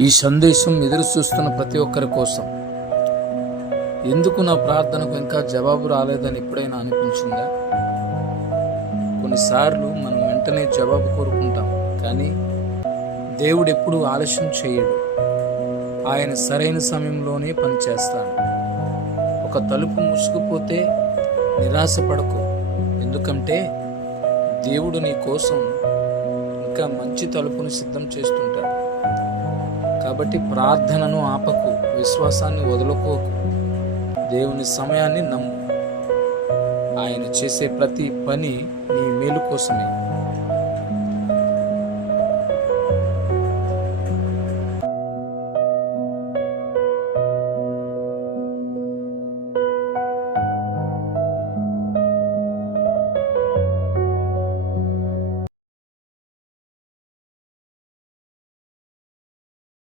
ఈ సందేశం ఎదురు చూస్తున్న ప్రతి ఒక్కరి కోసం. ఎందుకు నా ప్రార్థనకు ఇంకా జవాబు రాలేదని ఎప్పుడైనా అనిపించిందా? కొన్నిసార్లు మనం వెంటనే జవాబు కోరుకుంటాం, కానీ దేవుడు ఎప్పుడూ ఆలస్యం చేయడు. ఆయన సరైన సమయంలోనే పనిచేస్తాడు. ఒక తలుపు మూసుకుపోతే నిరాశపడకు, ఎందుకంటే దేవుడు నీ కోసం ఇంకా మంచి తలుపును సిద్ధం చేస్తుంటాడు. కాబట్టి ప్రార్థనను ఆపకు, విశ్వాసాన్ని వదులుకోకు, దేవుని సమయాన్ని నమ్ము. ఆయన చేసే ప్రతి పని నీ మేలు కోసమే.